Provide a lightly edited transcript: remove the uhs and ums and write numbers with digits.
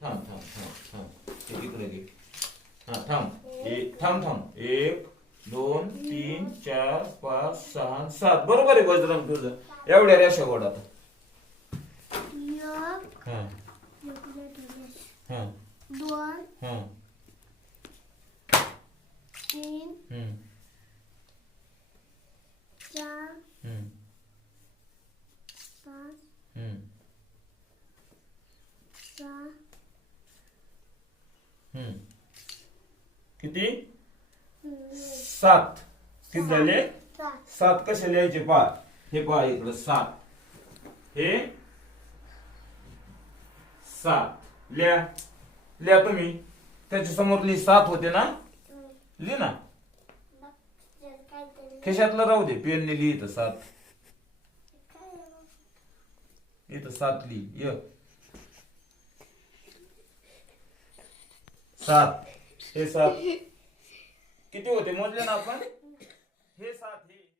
थांब थांब थांब थांब ते इकडे घे. हा थांब थांब थांब 1 2 3 4 5 6 7 बरोबर आहे बजरंग तुझं. एवढ्या रेषा गोड आता. हा हा दोन हा 3 हम्म 4 हम्म 5 हम्म 6 हम्म किती 7 किती झाले 7 कसे लिहायचे पहा. हे पहा इकडं 7 हे 7 लिहा लिहा तुम्ही. त्याच्या समोर 7 होते ना लिह ना. खिशातलं राहू दे पेनने लिहित 7 इथं 7 लिह य 7 हे 7 किती होते मोजले ना आपण. हे 7 हे